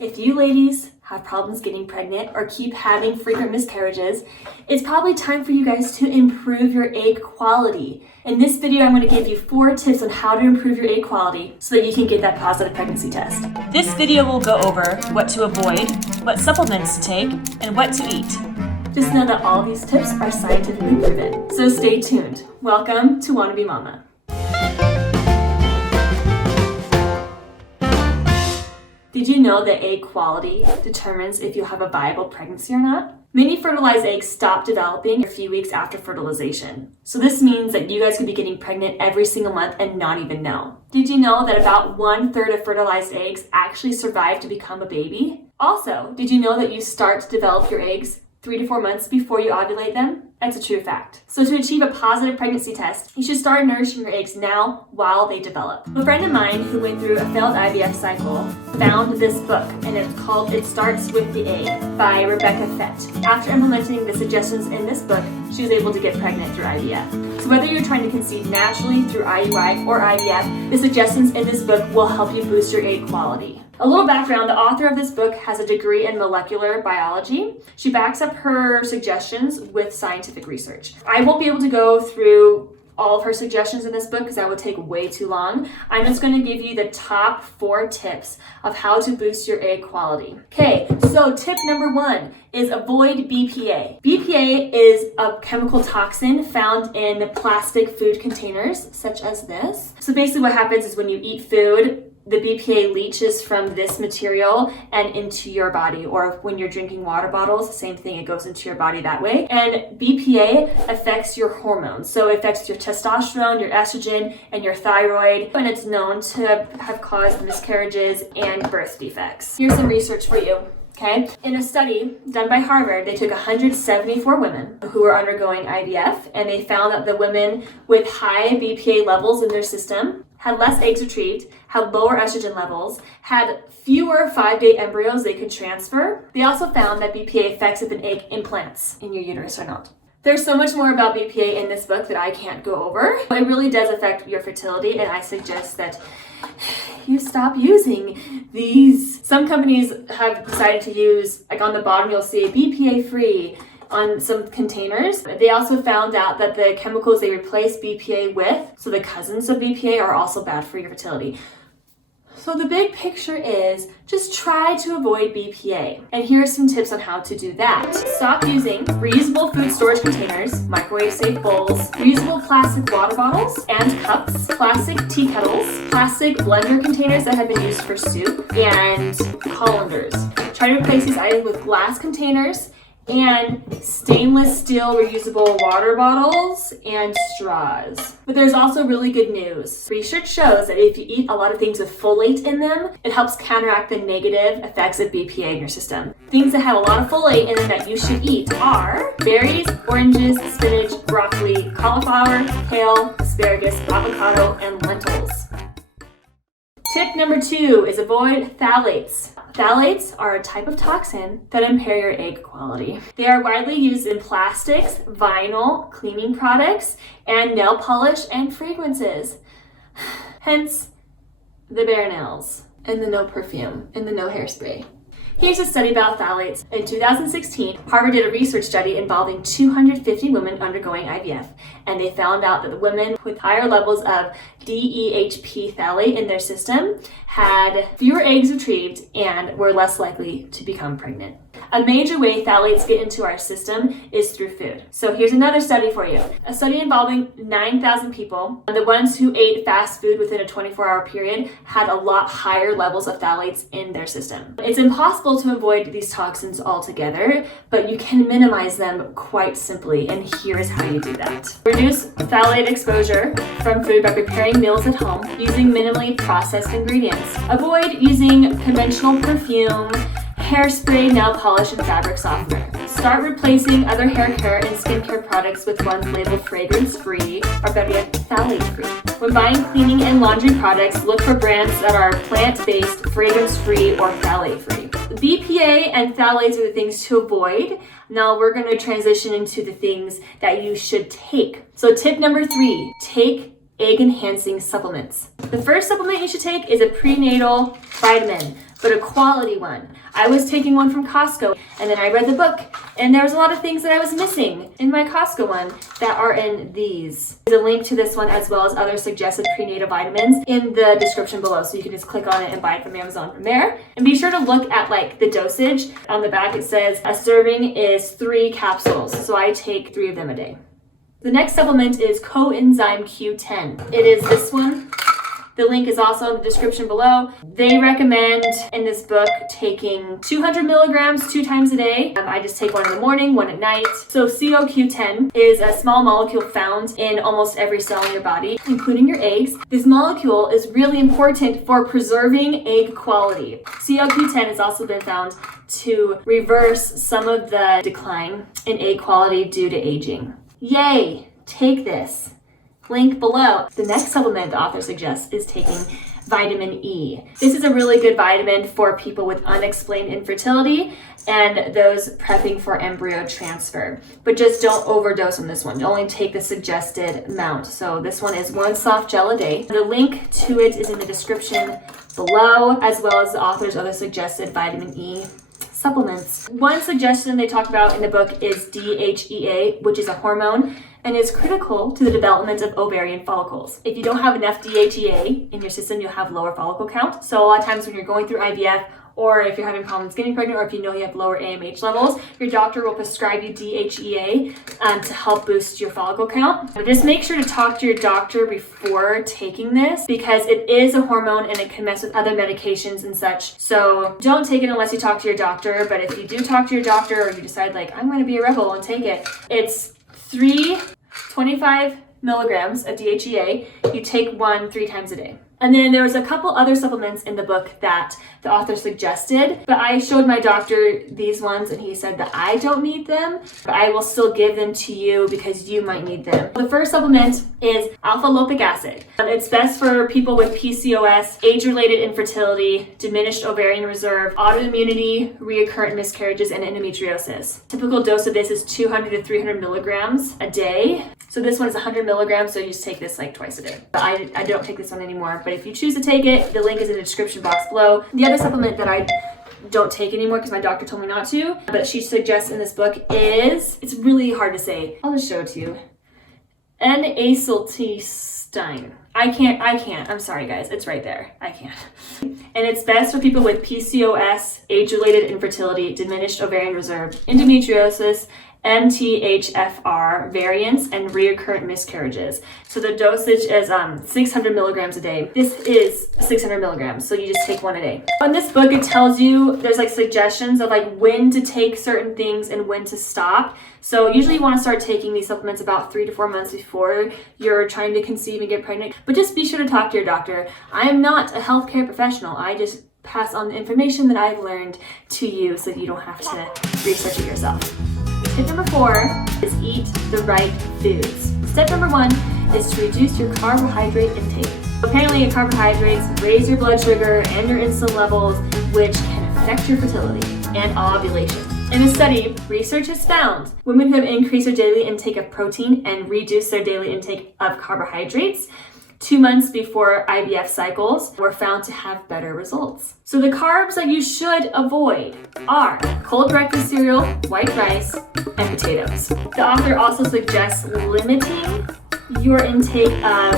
If you ladies have problems getting pregnant or keep having frequent miscarriages, it's probably time for you guys to improve your egg quality. In this video, I'm going to give you 4 tips on how to improve your egg quality so that you can get that positive pregnancy test. This video will go over what to avoid, what supplements to take, and what to eat. Just know that all these tips are scientifically proven. So stay tuned. Welcome to Wannabe Mama. Did you know that egg quality determines if you have a viable pregnancy or not? Many fertilized eggs stop developing a few weeks after fertilization. So this means that you guys could be getting pregnant every single month and not even know. Did you know that about 1/3 of fertilized eggs actually survive to become a baby? Also, did you know that you start to develop your eggs 3 to 4 months before you ovulate them? That's a true fact. So to achieve a positive pregnancy test, you should start nourishing your eggs now while they develop. A friend of mine who went through a failed IVF cycle found this book, and it's called It Starts With the Egg by Rebecca Fett. After implementing the suggestions in this book, she was able to get pregnant through IVF. So whether you're trying to conceive naturally through IUI or IVF, the suggestions in this book will help you boost your egg quality. A little background, the author of this book has a degree in molecular biology. She backs up her suggestions with scientific research. I won't be able to go through all of her suggestions in this book because that would take way too long. I'm just going to give you the top 4 tips of how to boost your egg quality. Okay, so tip number 1 is avoid BPA. BPA is a chemical toxin found in plastic food containers, such as this. So basically what happens is when you eat food, the BPA leaches from this material and into your body, or when you're drinking water bottles, same thing, it goes into your body that way. And BPA affects your hormones. So it affects your testosterone, your estrogen, and your thyroid, and it's known to have caused miscarriages and birth defects. Here's some research for you. Okay. In a study done by Harvard, they took 174 women who were undergoing IVF, and they found that the women with high BPA levels in their system had less eggs retrieved, had lower estrogen levels, had fewer 5-day embryos they could transfer. They also found that BPA affects if an egg implants in your uterus or not. There's so much more about BPA in this book that I can't go over. It really does affect your fertility, and I suggest that you stop using these. Some companies have decided to use, like on the bottom you'll see BPA free on some containers. They also found out that the chemicals they replace BPA with, so the cousins of BPA, are also bad for your fertility. So the big picture is just try to avoid BPA. And here are some tips on how to do that. Stop using reusable food storage containers, microwave safe bowls, reusable plastic water bottles and cups, plastic tea kettles, plastic blender containers that have been used for soup, and colanders. Try to replace these items with glass containers and stainless steel reusable water bottles and straws. But there's also really good news. Research shows that if you eat a lot of things with folate in them, it helps counteract the negative effects of BPA in your system. Things that have a lot of folate in them that you should eat are berries, oranges, spinach, broccoli, cauliflower, kale, asparagus, avocado, and lentils. Tip number 2 is avoid phthalates. Phthalates are a type of toxin that impair your egg quality. They are widely used in plastics, vinyl, cleaning products, and nail polish and fragrances. Hence, the bare nails, and the no perfume, and the no hairspray. Here's a study about phthalates. In 2016, Harvard did a research study involving 250 women undergoing IVF, and they found out that the women with higher levels of DEHP phthalate in their system had fewer eggs retrieved and were less likely to become pregnant. A major way phthalates get into our system is through food. So here's another study for you. A study involving 9,000 people. The ones who ate fast food within a 24-hour period had a lot higher levels of phthalates in their system. It's impossible to avoid these toxins altogether, but you can minimize them quite simply, and here's how you do that. Reduce phthalate exposure from food by preparing meals at home using minimally processed ingredients. Avoid using conventional perfume, hairspray, nail polish, and fabric softener. Start replacing other hair care and skincare products with ones labeled fragrance-free, or better yet, phthalate-free. When buying cleaning and laundry products, look for brands that are plant-based, fragrance-free, or phthalate-free. BPA and phthalates are the things to avoid. Now we're going to transition into the things that you should take. So tip number 3, take egg enhancing supplements. The first supplement you should take is a prenatal vitamin. but a quality one. I was taking one from Costco, and then I read the book, and there was a lot of things that I was missing in my Costco one that are in these. There's a link to this one as well as other suggested prenatal vitamins in the description below, so you can just click on it and buy it from Amazon from there. And be sure to look at like the dosage. On the back it says a serving is 3 capsules, so I take 3 of them a day. The next supplement is coenzyme Q10. It is this one. The link is also in the description below. They recommend in this book taking 200 milligrams 2 times a day. I just take one in the morning, one at night. So CoQ10 is a small molecule found in almost every cell in your body, including your eggs. This molecule is really important for preserving egg quality. CoQ10 has also been found to reverse some of the decline in egg quality due to aging. Yay! Take this. Link below. The next supplement the author suggests is taking vitamin E. This is a really good vitamin for people with unexplained infertility and those prepping for embryo transfer. But just don't overdose on this one. Only take the suggested amount. So this one is 1 soft gel a day. The link to it is in the description below, as well as the author's other suggested vitamin E supplements. One suggestion they talk about in the book is DHEA, which is a hormone and is critical to the development of ovarian follicles. If you don't have enough DHEA in your system, you'll have lower follicle count. So a lot of times when you're going through IVF, or if you're having problems getting pregnant, or if you know you have lower AMH levels, your doctor will prescribe you DHEA to help boost your follicle count. But just make sure to talk to your doctor before taking this, because it is a hormone and it can mess with other medications and such. So don't take it unless you talk to your doctor. But if you do talk to your doctor, or you decide like, I'm gonna be a rebel and take it, it's 25 milligrams of DHEA. You take 1 3 times a day. And then there was a couple other supplements in the book that the author suggested, but I showed my doctor these ones and he said that I don't need them, but I will still give them to you because you might need them. The first supplement is alpha-lipoic acid. It's best for people with PCOS, age-related infertility, diminished ovarian reserve, autoimmunity, recurrent miscarriages, and endometriosis. Typical dose of this is 200 to 300 milligrams a day. So this one is 100 milligrams, so you just take this like twice a day. But I don't take this one anymore, but if you choose to take it, the link is in the description box below. The other supplement that I don't take anymore because my doctor told me not to, but she suggests in this book is, it's really hard to say. I'll just show it to you. N-acetylcysteine. I can't. I'm sorry guys, it's right there. I can't. And it's best for people with PCOS, age-related infertility, diminished ovarian reserve, endometriosis, MTHFR variants, and recurrent miscarriages. So the dosage is 600 milligrams a day. This is 600 milligrams, so you just take 1 a day. On this book, it tells you, there's like suggestions of like when to take certain things and when to stop. So usually you want to start taking these supplements about 3 to 4 months before you're trying to conceive and get pregnant. But just be sure to talk to your doctor. I am not a healthcare professional. I just pass on the information that I've learned to you so you don't have to research it yourself. Tip number 4 is eat the right foods. Step number 1 is to reduce your carbohydrate intake. Apparently, your carbohydrates raise your blood sugar and your insulin levels, which can affect your fertility and ovulation. In a study, research has found women who have increased their daily intake of protein and reduced their daily intake of carbohydrates 2 months before IVF cycles were found to have better results. So the carbs that you should avoid are cold breakfast cereal, white rice, and potatoes. The author also suggests limiting your intake of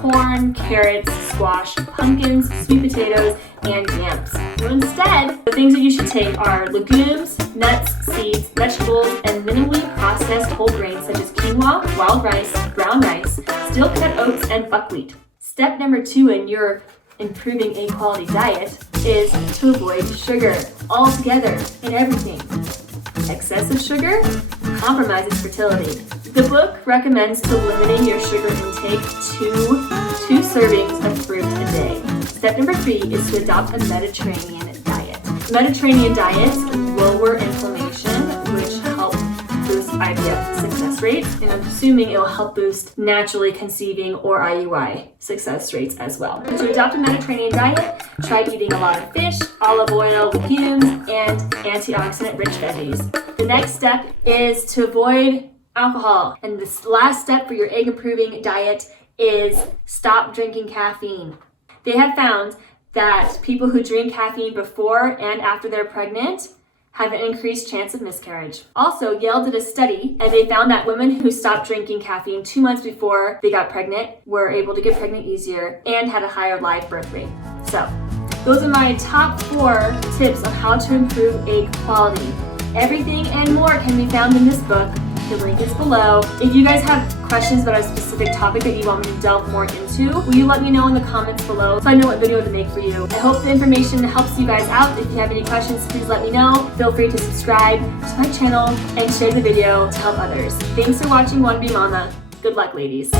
corn, carrots, squash, pumpkins, sweet potatoes, and yams. So instead, the things that you should take are legumes, nuts, seeds, vegetables, and minimally processed whole grains such as quinoa, wild rice, brown rice, steel-cut oats, and buckwheat. Step number 2 in your improving egg quality diet is to avoid sugar altogether in everything. Excessive sugar compromises fertility. The book recommends to limiting your sugar intake to 2 servings of fruit a day. Step number 3 is to adopt a Mediterranean diet. Mediterranean diets lower inflammation, which help boost IVF success rates, and I'm assuming it will help boost naturally conceiving or IUI success rates as well. To adopt a Mediterranean diet, try eating a lot of fish, olive oil, legumes, and antioxidant-rich veggies. The next step is to avoid alcohol. And this last step for your egg improving diet is stop drinking caffeine. They have found that people who drink caffeine before and after they're pregnant have an increased chance of miscarriage. Also, Yale did a study and they found that women who stopped drinking caffeine 2 months before they got pregnant were able to get pregnant easier and had a higher live birth rate. So, those are my top 4 tips on how to improve egg quality. Everything and more can be found in this book. The link is below. If you guys have questions about a specific topic that you want me to delve more into, will you let me know in the comments below so I know what video to make for you. I hope the information helps you guys out. If you have any questions, please let me know. Feel free to subscribe to my channel and share the video to help others. Thanks for watching Wannabe Mama. Good luck, ladies.